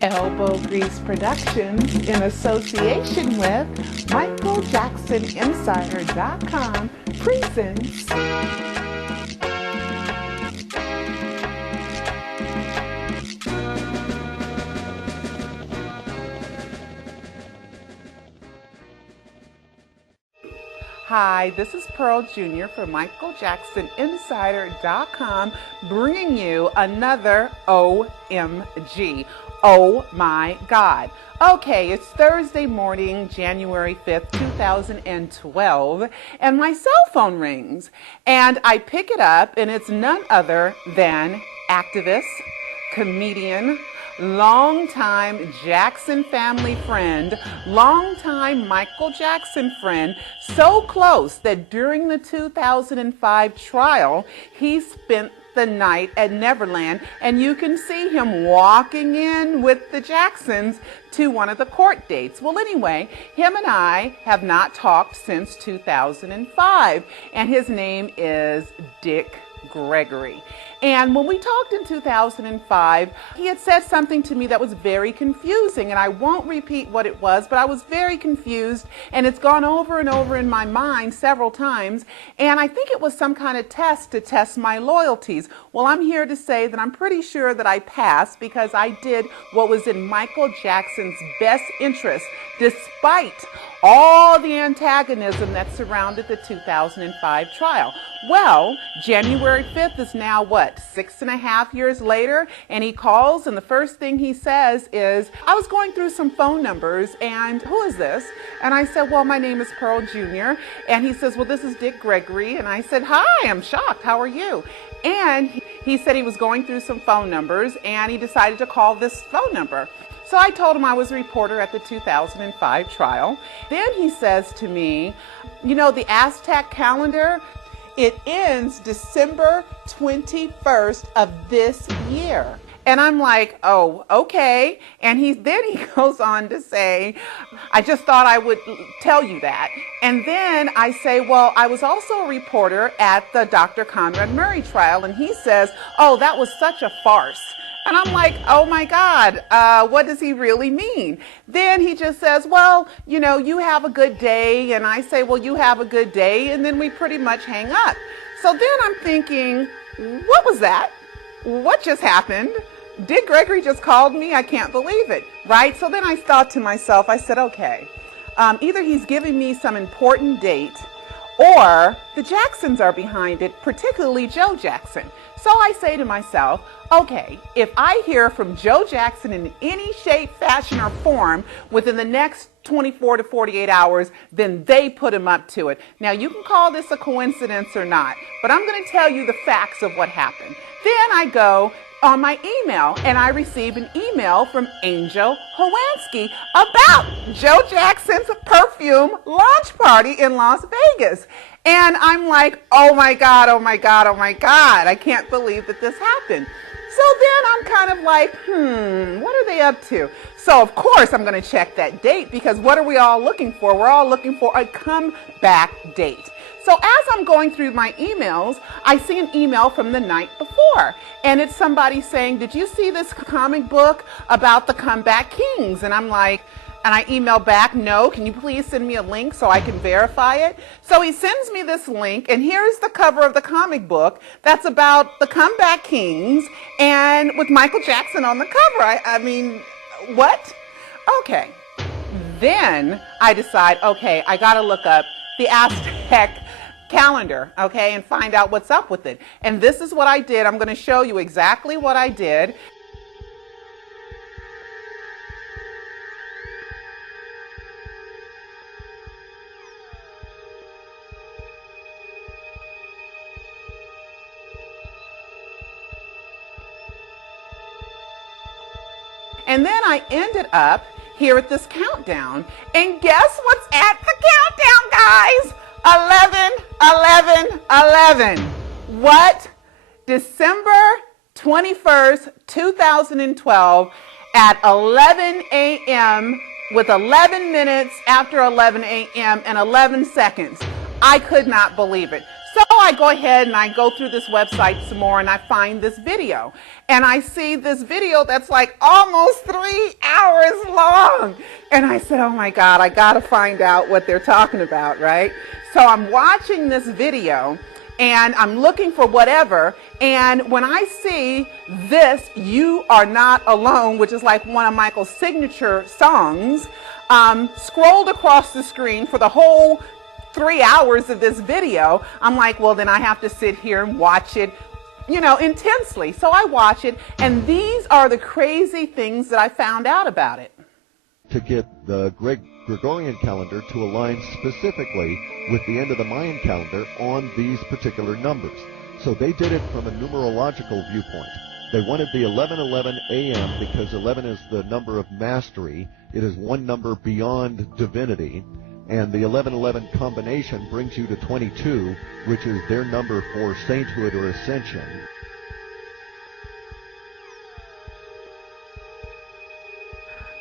Elbow Grease Productions, in association with Jacksoninsider.com, presents Hi, this is Pearl Jr. from Jacksoninsider.com, bringing you another OMG. Oh my God. Okay, it's Thursday morning, January 5th, 2012, and my cell phone rings. And I pick it up, and it's none other than activist, comedian, longtime Jackson family friend, longtime Michael Jackson friend, so close that during the 2005 trial, he spent the night at Neverland, and you can see him walking in with the Jacksons to one of the court dates. Well, anyway, him and I have not talked since 2005, and his name is Dick Gregory. And when we talked in 2005, he had said something to me that was very confusing, and I won't repeat what it was, but I was very confused, and it's gone over and over in my mind several times, and I think it was some kind of test to test my loyalties. Well, I'm here to say that I'm pretty sure that I passed because I did what was in Michael Jackson's best interest, despite all the antagonism that surrounded the 2005 trial. Well, January 5th is now what, 6.5 years later, and he calls, and the first thing he says is, I was going through some phone numbers, and who is this? And I said, well, my name is Pearl Jr., and he says, well, this is Dick Gregory, and I said, hi, I'm shocked, how are you? And he said he was going through some phone numbers, and he decided to call this phone number. So I told him I was a reporter at the 2005 trial. Then he says to me, you know, the Aztec Calendar, it ends December 21st of this year. And I'm like, oh, okay. And then he goes on to say, I just thought I would tell you that. And then I say, well, I was also a reporter at the Dr. Conrad Murray trial. And he says, oh, that was such a farce. And I'm like, oh my God, what does he really mean? Then he just says, well, you know, you have a good day. And I say, well, you have a good day. And then we pretty much hang up. So then I'm thinking, what was that? What just happened? Dick Gregory just called me. I can't believe it, right? So then I thought to myself, I said, okay, either he's giving me some important date or the Jacksons are behind it, particularly Joe Jackson. So I say to myself, okay, if I hear from Joe Jackson in any shape, fashion, or form within the next 24 to 48 hours, then they put him up to it. Now, you can call this a coincidence or not, but I'm going to tell you the facts of what happened. Then I go on my email, and I receive an email from Angel Hwansky about Joe Jackson's perfume launch party in Las Vegas. And I'm like, oh my God, oh my God, oh my God, I can't believe that this happened. So then I'm kind of like, what are they up to? So of course I'm going to check that date, because what are we all looking for? We're all looking for a comeback date. So as I'm going through my emails, I see an email from the night before, and it's somebody saying, did you see this comic book about the Comeback Kings? And I'm like, and I email back, no, can you please send me a link so I can verify it? So he sends me this link, and here's the cover of the comic book that's about the Comeback Kings, and with Michael Jackson on the cover. I mean, what? Okay. Then I decide, okay, I gotta look up the Aztec Calendar, okay, and find out what's up with it. And this is what I did. I'm going to show you exactly what I did. And then I ended up here at this countdown. And guess what's at the countdown, guys? 11, 11, 11. What? December 21st, 2012 at 11 a.m. with 11 minutes after 11 a.m. and 11 seconds. I could not believe it. So I go ahead and I go through this website some more and I find this video. And I see this video that's like almost 3 hours long. And I said, oh my God, I got to find out what they're talking about, right? So I'm watching this video and I'm looking for whatever. And when I see this, You Are Not Alone, which is like one of Michael's signature songs, scrolled across the screen for the whole 3 hours of this video, I'm like, well, then I have to sit here and watch it, you know, intensely. So I watch it, and these are the crazy things that I found out about it. To get the Gregorian calendar to align specifically with the end of the Mayan calendar on these particular numbers. So they did it from a numerological viewpoint. They wanted the 1111 AM because 11 is the number of mastery. It is one number beyond divinity. And the 1111 combination brings you to 22, which is their number for sainthood or ascension.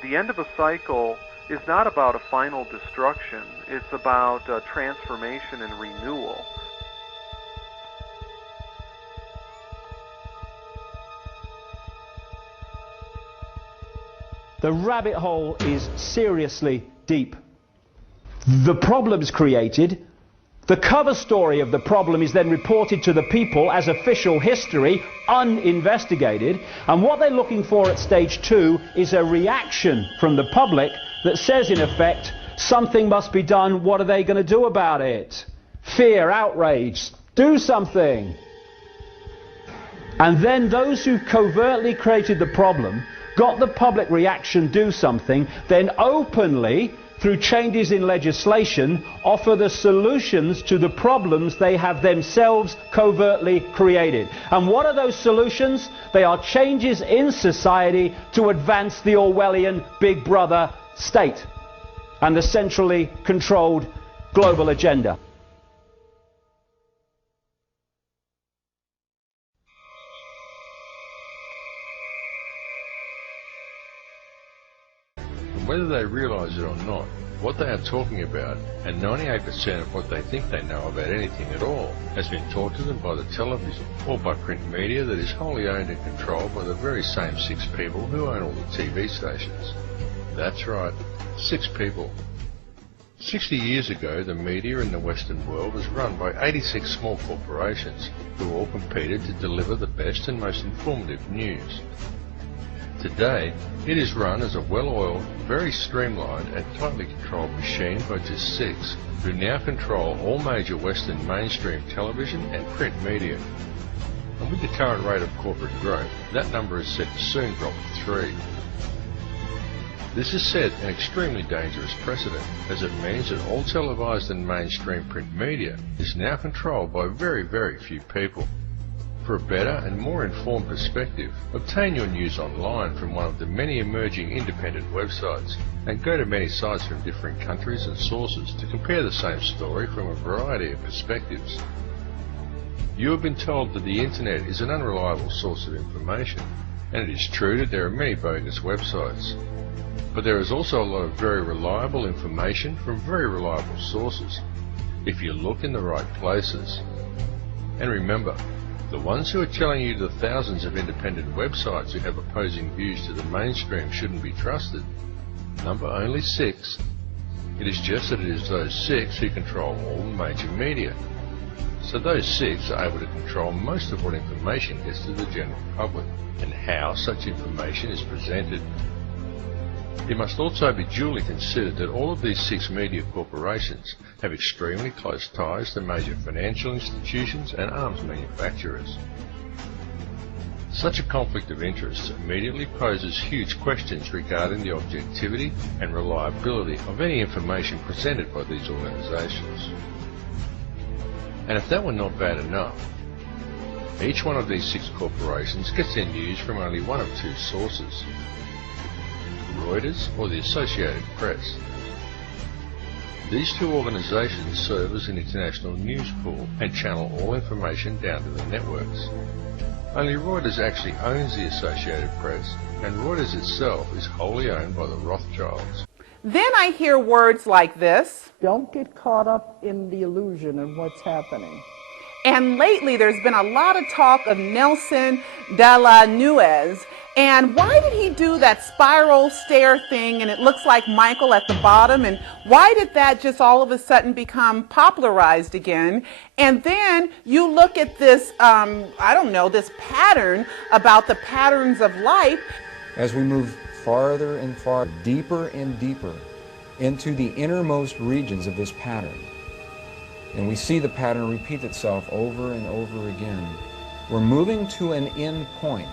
The end of a cycle is not about a final destruction. It's about transformation and renewal. The rabbit hole is seriously deep. The problem's created. The cover story of the problem is then reported to the people as official history, uninvestigated. And what they're looking for at stage 2 is a reaction from the public that says, in effect, something must be done. What are they going to do about it? Fear, outrage, do something. And then those who covertly created the problem, got the public reaction, do something, then openly, through changes in legislation, offer the solutions to the problems they have themselves covertly created. And what are those solutions? They are changes in society to advance the Orwellian Big Brother state and the centrally controlled global agenda. Whether they realise it or not, what they are talking about, and 98% of what they think they know about anything at all, has been taught to them by the television or by print media that is wholly owned and controlled by the very same 6 people who own all the TV stations. That's right, 6 people. 60 years ago, the media in the Western world was run by 86 small corporations who all competed to deliver the best and most informative news. Today, it is run as a well-oiled, very streamlined and tightly controlled machine by just 6, who now control all major Western mainstream television and print media. And with the current rate of corporate growth, that number is set to soon drop to 3. This has set an extremely dangerous precedent, as it means that all televised and mainstream print media is now controlled by very, very few people. For a better and more informed perspective, obtain your news online from one of the many emerging independent websites, and go to many sites from different countries and sources to compare the same story from a variety of perspectives. You have been told that the internet is an unreliable source of information, and it is true that there are many bogus websites. But there is also a lot of very reliable information from very reliable sources, if you look in the right places. And remember, the ones who are telling you the thousands of independent websites who have opposing views to the mainstream shouldn't be trusted number only 6. It is just that it is those 6 who control all the major media. So those 6 are able to control most of what information gets to the general public, and how such information is presented. It must also be duly considered that all of these 6 media corporations have extremely close ties to major financial institutions and arms manufacturers. Such a conflict of interest immediately poses huge questions regarding the objectivity and reliability of any information presented by these organisations. And if that were not bad enough, each one of these 6 corporations gets their news from only one of 2 sources: Reuters or the Associated Press. These 2 organisations serve as an international news pool and channel all information down to the networks. Only Reuters actually owns the Associated Press, and Reuters itself is wholly owned by the Rothschilds. Then I hear words like this. Don't get caught up in the illusion of what's happening. And lately there's been a lot of talk of Nelson de la Nuez. And why did he do that spiral stair thing and it looks like Michael at the bottom? And why did that just all of a sudden become popularized again? And then you look at this, I don't know, this pattern about the patterns of life. As we move farther and farther, deeper and deeper into the innermost regions of this pattern, and we see the pattern repeat itself over and over again, we're moving to an end point.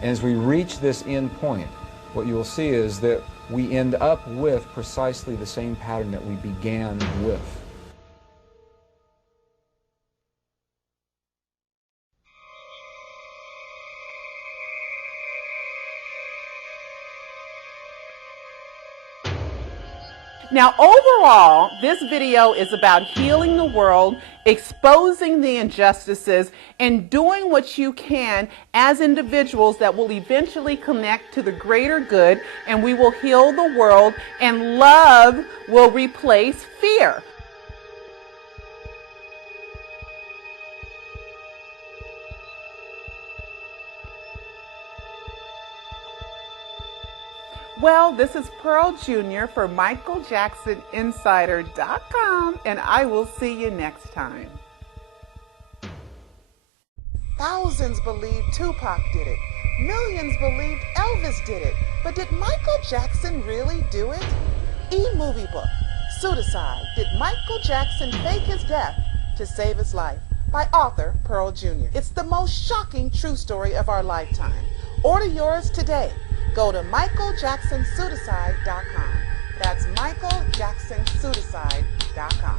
And as we reach this end point, what you will see is that we end up with precisely the same pattern that we began with. Now, overall, this video is about healing the world, exposing the injustices, and doing what you can as individuals that will eventually connect to the greater good, and we will heal the world, and love will replace fear. Well, this is Pearl Jr. for MichaelJacksonInsider.com, and I will see you next time. Thousands believed Tupac did it. Millions believed Elvis did it. But did Michael Jackson really do it? E-movie book, Pseudocide, Did Michael Jackson Fake His Death to Save His Life? By author Pearl Jr. It's the most shocking true story of our lifetime. Order yours today. Go to MichaelJacksonPseudocide.com. That's MichaelJacksonPseudocide.com.